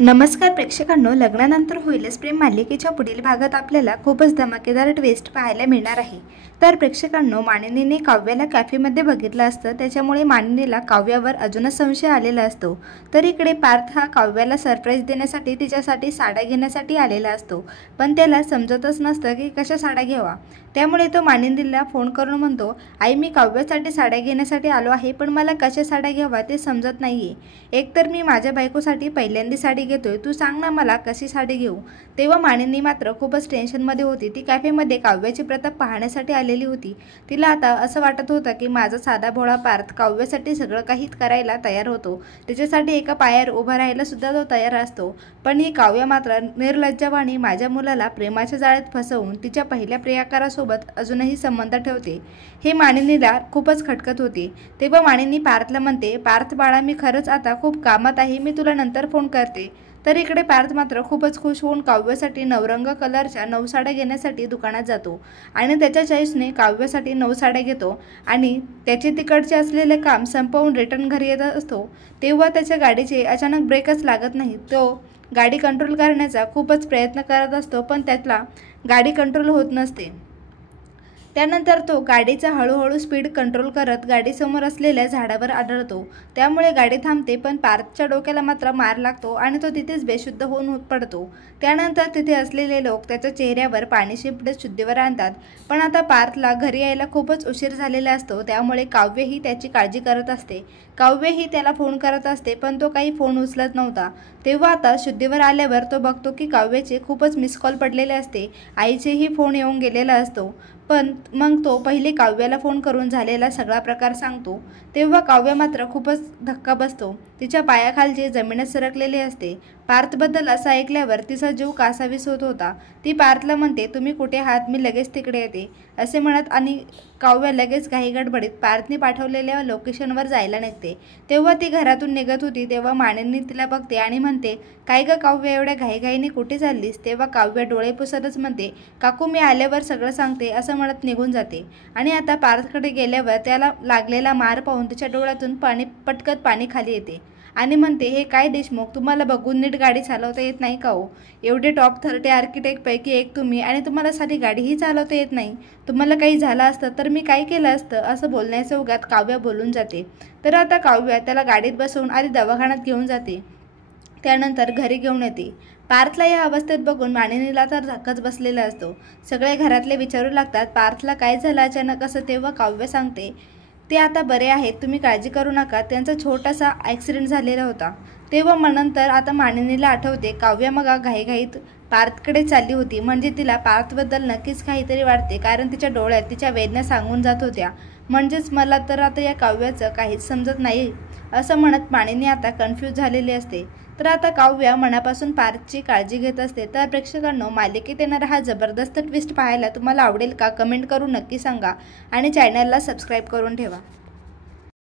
नमस्कार प्रेक्षकांनो, लग्नानंतर होईलच प्रेम मालिकेच्या पुढील भागात आपल्याला खूपच धमाकेदार ट्विस्ट पाहायला मिळणार आहे। तर प्रेक्षकांनो, मानिनीने काव्याला कॅफेमध्ये बघितलं असतं, त्याच्यामुळे मानिनीला काव्यावर अजूनच संशय आलेला असतो। तर इकडे पार्थ हा काव्याला सरप्राईज देण्यासाठी तिच्यासाठी साड्या घेण्यासाठी आलेला असतो, पण त्याला समजतच नसतं की कशा साड्या घ्यावा। त्यामुळे तो मानिनीला फोन करून म्हणतो, आई मी काव्यासाठी साड्या घेण्यासाठी आलो आहे, पण मला कशा साड्या घ्यावा ते समजत नाहीये। एकतर मी माझ्या बायकोसाठी पहिल्यांदा साडी घेतोय, तू सांग ना मला कशी साडी घेऊ। तेव्हा मानिनी मात्र खूपच टेन्शनमध्ये होती। ती कॅफेमध्ये काव्याची प्रताप पाहण्यासाठी आलेली होती। तिला आता असं वाटत होतं की माझा साधा भोळा पार्थ काव्यासाठी सगळं काही करायला तयार होतो, त्याच्यासाठी एका पायावर उभा राहायला सुद्धा तो तयार असतो, पण ही काव्य मात्र निर्लज्जवाणी माझ्या मुलाला प्रेमाच्या जाळ्यात फसवून तिच्या पहिल्या प्रियकारासोबत अजूनही संबंध ठेवते, हे मानिनीला खूपच खटकत होते। तेव्हा मानिनी पार्थला म्हणते, पार्थ बाळा मी खरंच आता खूप कामात आहे, मी तुला नंतर फोन करते। तर इकडे पार्थ मात्र खूपच खुश होऊन काव्यासाठी नवरंग कलरच्या 9 साड्या घेण्यासाठी दुकानात जातो आणि त्याच्या चॉईसने काव्यासाठी 9 साड्या घेतो आणि त्याचे तिकडचे असलेले काम संपवून रिटर्न घरी येत असतो। तेव्हा त्याच्या गाडीचे अचानक ब्रेकच लागत नाही। तो गाडी कंट्रोल करण्याचा खूपच प्रयत्न करत असतो, पण त्यातला गाडी कंट्रोल होत नसते। त्यानंतर तो गाडीचा हळूहळू स्पीड कंट्रोल करत गाडीसमोर असलेल्या झाडावर आदळतो, त्यामुळे गाडी थांबते, पण पार्थच्या डोक्याला मात्र मार लागतो आणि तो तिथेच बेशुद्ध होऊन पडतो। त्यानंतर तिथे असलेले लोक त्याच्या चेहऱ्यावर पाणी शिंपडत शुद्धीवर आणतात, पण आता पार्थला घरी यायला खूपच उशीर झालेला असतो, त्यामुळे काव्यही त्याची काळजी करत असते। काव्यही त्याला फोन करत असते, पण तो काही फोन उचलत नव्हता। तेव्हा आता शुद्धीवर आल्यावर तो बघतो की काव्याचे खूपच मिस कॉल पडलेले असते, आईचेही फोन येऊन गेलेला असतो, पण मग तो पहिले काव्याला फोन करून झालेला सगळा प्रकार सांगतो। तेव्हा काव्य मात्र खूपच धक्का बसतो, तिच्या पायाखालची जमीनच सरकलेली असते। पार्थबद्दल असं ऐकल्यावर तिचा जीव कासावीस होत होता। ती पार्थला म्हणते, तुम्ही कुठे आहात, मी लगेच तिकडे येते असे म्हणत आणि काव्य लगेच काही गडबडीत पार्थने पाठवलेल्या लोकेशनवर जायला निघते। तेव्हा ती घरातून निघत होती, तेव्हा मानिनी तिला बघते आणि म्हणते, काय ग काव्य एवढ्या घाईघाईने कुठे चाललीस। तेव्हा काव्य डोळे पुसतच म्हणते, काकू मी आल्यावर सगळं सांगते असं म्हणत निघून जाते। आणि आता पार्थकडे गेल्यावर त्याला लागलेला मार पाहून तिच्या डोळ्यातून पटकत पाणी खाली येते आणि म्हणते, हे काय देशमुख, तुम्हाला बघून नीट गाडी चालवता येत नाही का हो। एवढे टॉप 30 आर्किटेक्ट पैकी एक तुम्ही आणि तुम्हाला साधी गाडीही चालवता येत नाही। तुम्हाला काही झालं असतं तर मी काय केलं असतं, असं बोलण्याच्या ओघात काव्य बोलून जाते। तर आता काव्य त्याला गाडीत बसवून आधी दवाखान्यात घेऊन जाते, त्यानंतर घरी घेऊन येते। पार्थला या अवस्थेत बघून मानिनीला तर धक्काच बसलेला असतो। सगळे घरातले विचारू लागतात, पार्थला काय झालं अचानक असं। तेव्हा काव्य सांगते, ते आता बरे आहेत, तुम्ही काळजी करू नका, त्यांचा छोटासा ॲक्सिडेंट झालेला होता। तेव्हा नंतर आता मानिनीला आठवते, काव्य मग घाईघाईत पार्थकडे चालली होती, म्हणजे तिला पार्थबद्दल नक्कीच काहीतरी वाटते, कारण तिच्या डोळ्यात तिच्या वेदना सांगून जात होत्या। म्हणजेच मला तर आता या काव्याचं काहीच समजत नाही असं म्हणत मानिनी आता कन्फ्यूज झालेली असते। तर आता काव्य मनापासून पार्थची काळजी घेत असते। तर प्रेक्षकांनो, मालिकेत येणारा हा जबरदस्त ट्विस्ट पाहायला तुम्हाला आवडेल का, कमेंट करून नक्की सांगा आणि चॅनलला सबस्क्राईब करून ठेवा।